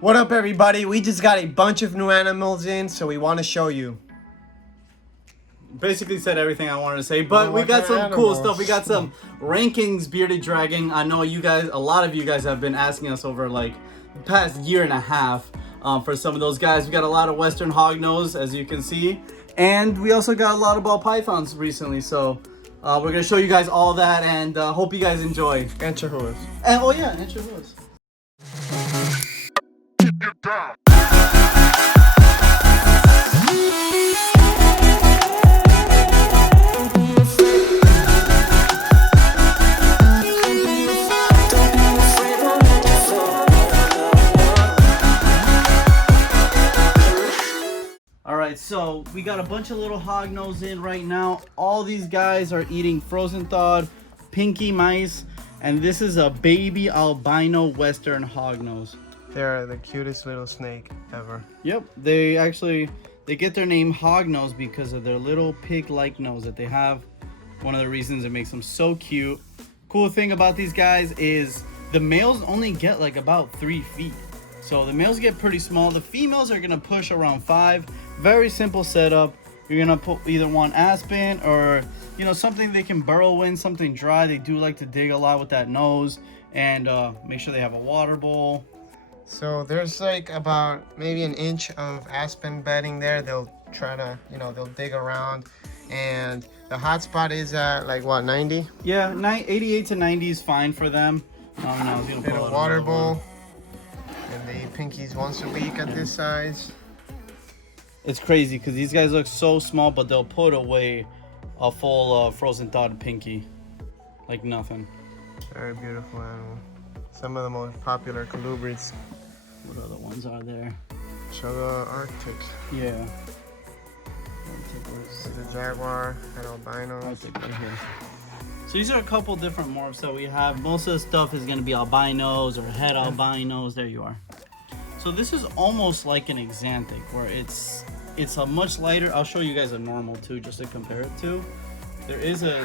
What up, everybody? We just got a bunch of new animals in, so we want to show you. Basically said everything I wanted to say, but we got some cool stuff. We got some Rankins bearded dragon. I know you guys, a lot of you guys have been asking us over like the past year and a half for some of those guys. We got a lot of Western Hognose, as you can see, and we also got a lot of ball pythons recently. So we're gonna show you guys all that, and hope you guys enjoy. And Chahoua. And oh yeah, and Chahoua. Alright, so we got a bunch of little hognose in right now. All these guys are eating frozen thawed pinky mice, and this is a baby albino Western hognose. They're the cutest little snake ever. Yep, they get their name hognose because of their little pig-like nose that they have. One of the reasons it makes them so cute. Cool thing about these guys is the males only get like about 3 feet. So the males get pretty small. The females are gonna push around 5. Very simple setup. You're gonna put either one aspen or something they can burrow in, something dry. They do like to dig a lot with that nose, and make sure they have a water bowl. So there's like about maybe an inch of aspen bedding there. They'll try to, they'll dig around, and the hot spot is at like what, 90? Yeah, 88 to 90 is fine for them. I was gonna put a water bowl, and they eat pinkies once a week at this size. It's crazy because these guys look so small, but they'll put away a full frozen thawed pinky like nothing. Very beautiful animal. Some of the most popular colubrids. What other ones are there? Show the Arctic. Yeah. The jaguar and albinos. Arctic right here. So these are a couple different morphs that we have. Most of the stuff is going to be albinos or head albinos. There you are. So this is almost like an axanthic, where it's a much lighter. I'll show you guys a normal too, just to compare it to. There is a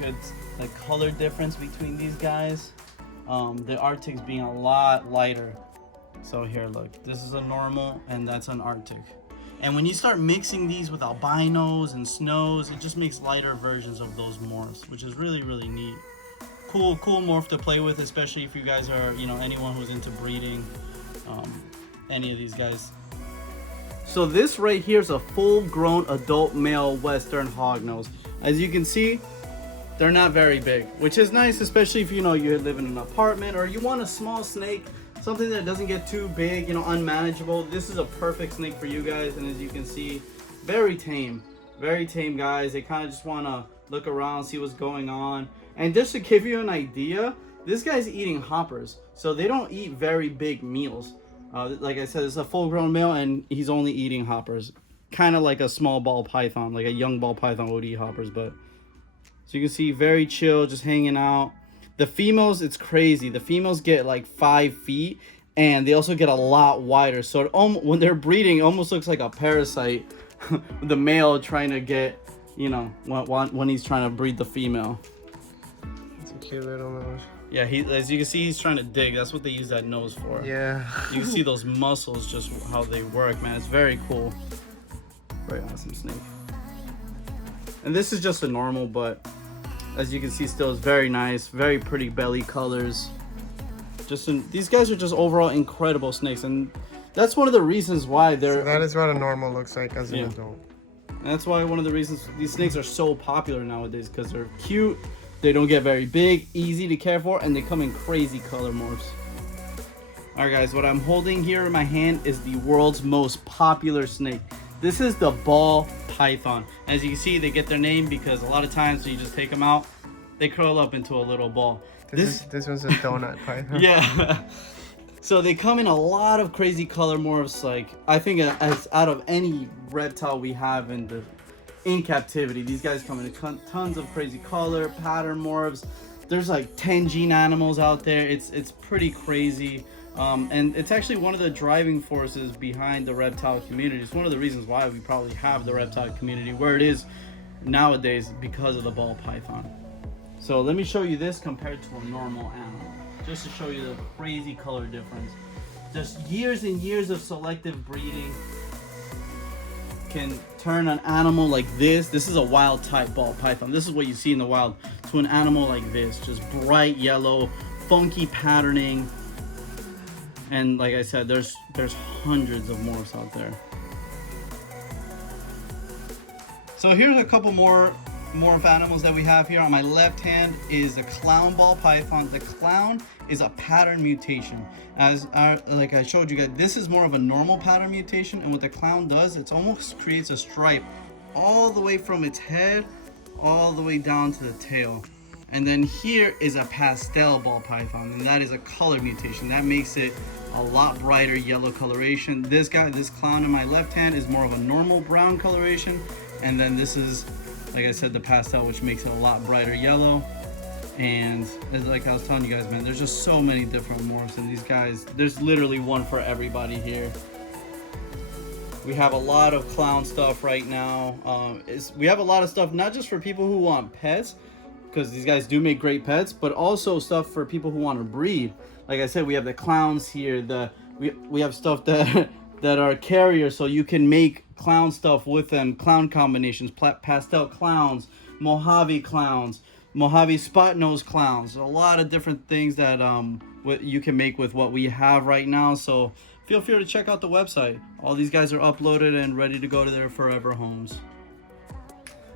good like color difference between these guys. The Arctics being a lot lighter. So here, look, this is a normal and that's an Arctic. And when you start mixing these with albinos and snows, it just makes lighter versions of those morphs, which is really, really neat. Cool morph to play with, especially if you guys are, anyone who's into breeding, any of these guys. So this right here is a full-grown adult male Western hognose. As you can see, they're not very big, which is nice, especially if you live in an apartment or you want a small snake, something that doesn't get too big, unmanageable. This is a perfect snake for you guys. And as you can see, very tame guys. They kind of just want to look around, see what's going on. And just to give you an idea, this guy's eating hoppers, so they don't eat very big meals. Like I said, it's a full-grown male and he's only eating hoppers, kind of like a small ball python, like a young ball python would eat hoppers. But so you can see, very chill, just hanging out. The females, it's crazy. The females get like 5 feet, and they also get a lot wider. So when they're breeding, it almost looks like a parasite. The male trying to get, when he's trying to breed the female. It's a cute little nose. Yeah, as you can see, he's trying to dig. That's what they use that nose for. Yeah. You can see those muscles, just how they work, man. It's very cool. Very awesome snake. And this is just a normal, but as you can see, still is very nice. Very pretty belly colors. These guys are just overall incredible snakes, and that's one of the reasons why they're. So that is what a normal looks like as an adult. And that's why one of the reasons these snakes are so popular nowadays, because they're cute. They don't get very big, easy to care for, and they come in crazy color morphs. Alright guys, what I'm holding here in my hand is the world's most popular snake. This is the ball python. As you can see, they get their name because a lot of times when you just take them out, they curl up into a little ball. This one's a donut python. Yeah. So they come in a lot of crazy color morphs. Like, I think as out of any reptile we have in captivity, these guys come in tons of crazy color pattern morphs. There's like 10 gene animals out there. It's pretty crazy, and it's actually one of the driving forces behind the reptile community. It's one of the reasons why we probably have the reptile community where it is nowadays, because of the ball python. So let me show you this compared to a normal animal, just to show you the crazy color difference. just years and years of selective breeding can turn an animal like this. This is a wild type ball python. This is what you see in the wild, to an animal like this, just bright yellow, funky patterning. And like I said, there's hundreds of morphs out there. So here's a couple more morph animals that we have here. On my left hand is the clown ball python. The clown is a pattern mutation. Like I showed you guys, this is more of a normal pattern mutation, and what the clown does, it almost creates a stripe all the way from its head all the way down to the tail. And then here is a pastel ball python, and that is a color mutation. That makes it a lot brighter yellow coloration. This clown in my left hand is more of a normal brown coloration, and then this is, like I said, the pastel, which makes it a lot brighter yellow. And like I was telling you guys, man, there's just so many different morphs, and these guys, there's literally one for everybody here. We have a lot of clown stuff right now. We have a lot of stuff not just for people who want pets, because these guys do make great pets, but also stuff for people who want to breed. Like I said, we have the clowns here. We have stuff that are carriers, so you can make clown stuff with them. Clown combinations, pastel clowns, Mojave clowns, Mojave spot nose clowns. A lot of different things that what you can make with what we have right now. So feel free to check out the website. All these guys are uploaded and ready to go to their forever homes.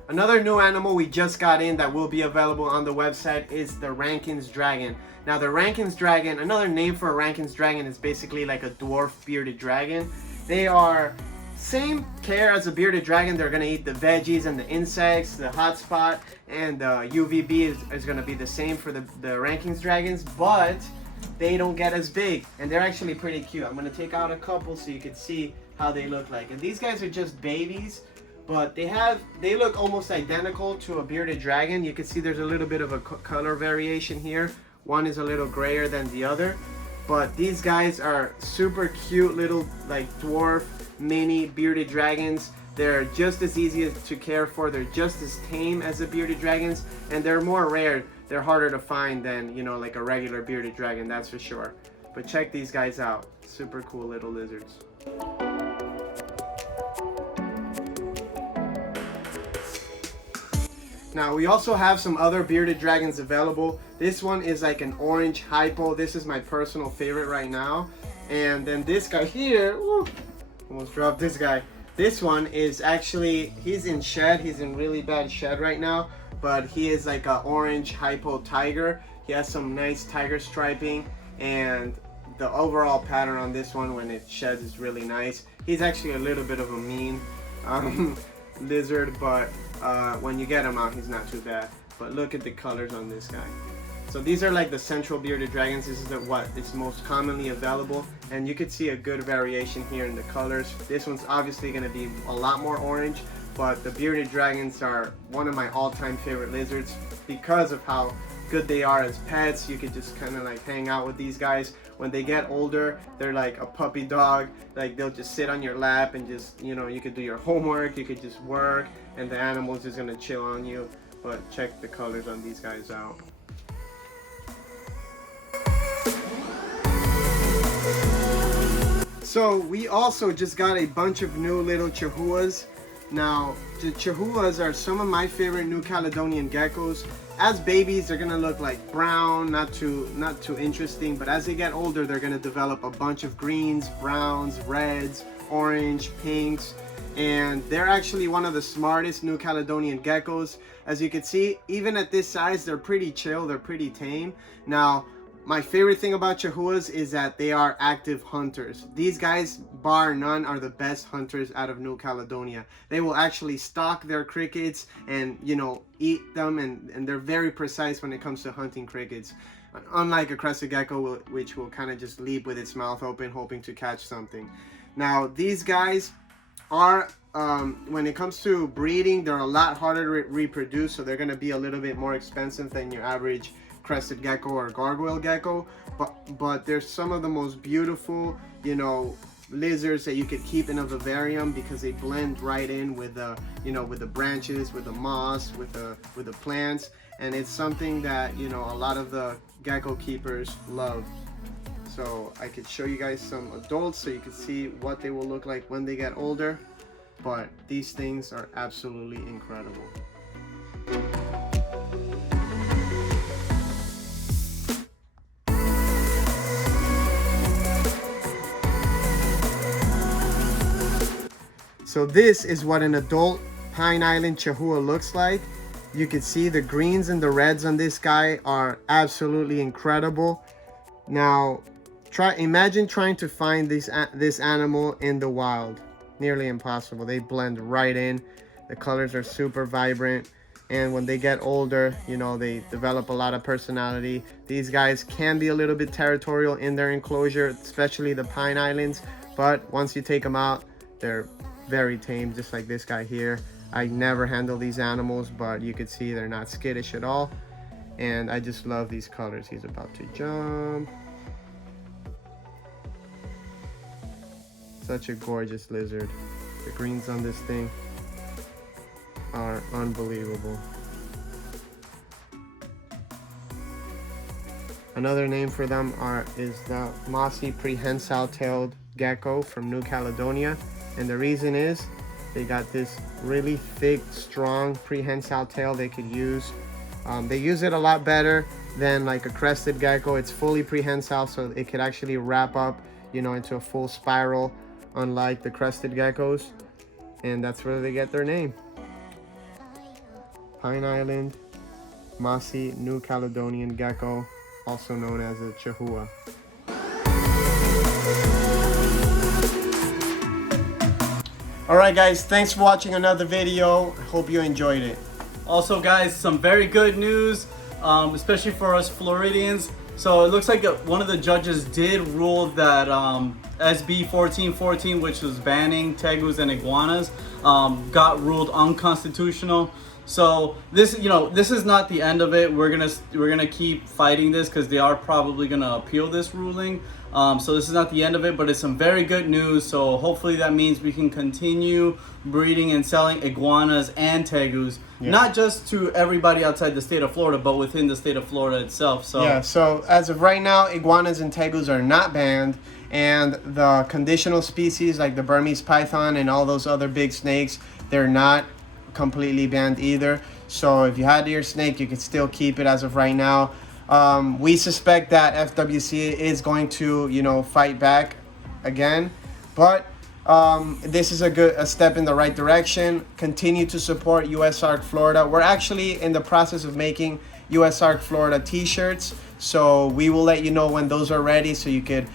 Another new animal we just got in that will be available on the website is the Rankins Dragon. Now the Rankins Dragon, another name for a Rankins Dragon, is basically like a dwarf bearded dragon. They are same care as a bearded dragon. They're gonna eat the veggies and the insects, the hotspot, and the UVB is gonna be the same for the Rankins Dragons, but they don't get as big, and they're actually pretty cute. I'm gonna take out a couple so you can see how they look like. And these guys are just babies, but they look almost identical to a bearded dragon. You can see there's a little bit of a color variation here. One is a little grayer than the other, but these guys are super cute little like dwarf mini bearded dragons. They're just as easy to care for. They're just as tame as the bearded dragons, and they're more rare. They're harder to find than, you know, like a regular bearded dragon, that's for sure. But check these guys out. Super cool little lizards. Now we also have some other bearded dragons available. This one is like an orange hypo. This is my personal favorite right now. And then this guy here, woo, almost dropped this guy. This one is actually, he's in shed. He's in really bad shed right now, but he is like an orange hypo tiger. He has some nice tiger striping, and the overall pattern on this one when it sheds is really nice. He's actually a little bit of a mean lizard, but when you get him out, he's not too bad. But look at the colors on this guy. So these are like the central bearded dragons. This is what is most commonly available, and you could see a good variation here in the colors. This one's obviously going to be a lot more orange, but the bearded dragons are one of my all-time favorite lizards because of how good they are as pets. You could just kind of like hang out with these guys. When they get older, they're like a puppy dog. Like they'll just sit on your lap and just, you know, you could do your homework, you could just work, and the animal's just gonna chill on you. But check the colors on these guys out. So we also just got a bunch of new little Chahuas. Now the Chahuas are some of my favorite New Caledonian geckos. As babies, they're gonna look like brown, not too interesting, but as they get older, they're gonna develop a bunch of greens, browns, reds, orange, pinks, and they're actually one of the smartest New Caledonian geckos. As you can see, even at this size, they're pretty chill, they're pretty tame. Now, my favorite thing about Chahuas is that they are active hunters. These guys, bar none, are the best hunters out of New Caledonia. They will actually stalk their crickets and, you know, eat them, and they're very precise when it comes to hunting crickets. Unlike a crested gecko, which will kind of just leap with its mouth open, hoping to catch something. Now, these guys are, when it comes to breeding, they're a lot harder to reproduce, so they're going to be a little bit more expensive than your average crested gecko or gargoyle gecko, but they're some of the most beautiful, you know, lizards that you could keep in a vivarium because they blend right in with the, you know, with the branches, with the moss, with the plants, and it's something that, you know, a lot of the gecko keepers love. So I could show you guys some adults so you can see what they will look like when they get older. But these things are absolutely incredible. So this is what an adult Pine Island Chahoua looks like. You can see the greens and the reds on this guy are absolutely incredible. Now, imagine trying to find this animal in the wild. Nearly impossible. They blend right in. The colors are super vibrant. And when they get older, you know, they develop a lot of personality. These guys can be a little bit territorial in their enclosure, especially the Pine Islands. But once you take them out, they're very tame, just like this guy here. I never handle these animals, but you can see they're not skittish at all. And I just love these colors. He's about to jump. Such a gorgeous lizard. The greens on this thing are unbelievable. Another name for them is the mossy prehensile-tailed gecko from New Caledonia. And the reason is they got this really thick, strong prehensile tail they could use. They use it a lot better than like a crested gecko. It's fully prehensile, so it could actually wrap up, you know, into a full spiral, unlike the crested geckos. And that's where they get their name. Pine Island mossy New Caledonian gecko, also known as a Chahoua. Alright guys, thanks for watching another video. I hope you enjoyed it. Also guys, some very good news, especially for us Floridians. So it looks like one of the judges did rule that SB 1414, which was banning tegus and iguanas, got ruled unconstitutional. So this, you know, this is not the end of it. We're gonna keep fighting this because they are probably gonna appeal this ruling. So this is not the end of it, but it's some very good news. So hopefully that means we can continue breeding and selling iguanas and tegus, not just to everybody outside the state of Florida, but within the state of Florida itself. So yeah, so as of right now, iguanas and tegus are not banned, and the conditional species like the Burmese python and all those other big snakes, they're not completely banned either. So if you had your snake, you could still keep it as of right now. We suspect that FWC is going to, you know, fight back again, but this is a step in the right direction. Continue to support USARK Florida. We're actually in the process of making USARK Florida t-shirts, so we will let you know when those are ready, so you could,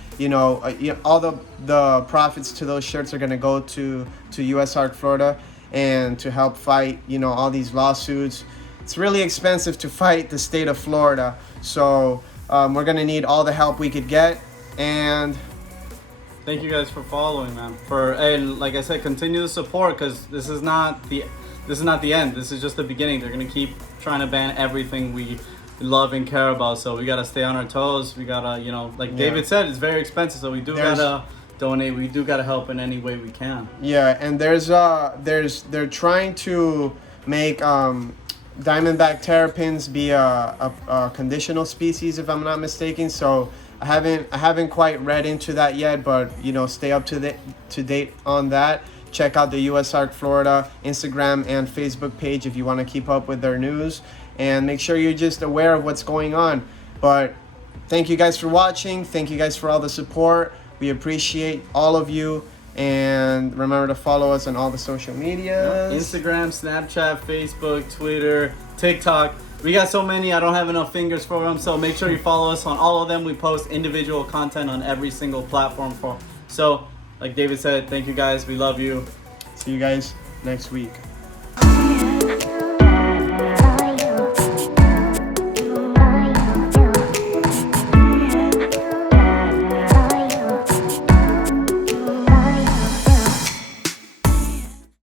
all the profits to those shirts are going to go to USARK Florida and to help fight, all these lawsuits. It's really expensive to fight the state of Florida, so we're gonna need all the help we could get. And thank you guys for following, man. And like I said, continue to support, because this is not the end. This is just the beginning. They're gonna keep trying to ban everything we love and care about. So we gotta stay on our toes. We gotta, like David said, it's very expensive. So we gotta donate. We do gotta help in any way we can. Yeah, and they're trying to make Diamondback terrapins be a conditional species, if I'm not mistaken. So I haven't quite read into that yet, but stay up to date on that. Check out the USARK Florida Instagram and Facebook page if you want to keep up with their news, and make sure you're just aware of what's going on. But thank you guys for watching. Thank you guys for all the support. We appreciate all of you. And remember to follow us on all the social medias. Instagram, Snapchat, Facebook, Twitter, TikTok. We got so many, I don't have enough fingers for them. So make sure you follow us on all of them. We post individual content on every single platform. So, like David said, thank you guys. We love you. See you guys next week.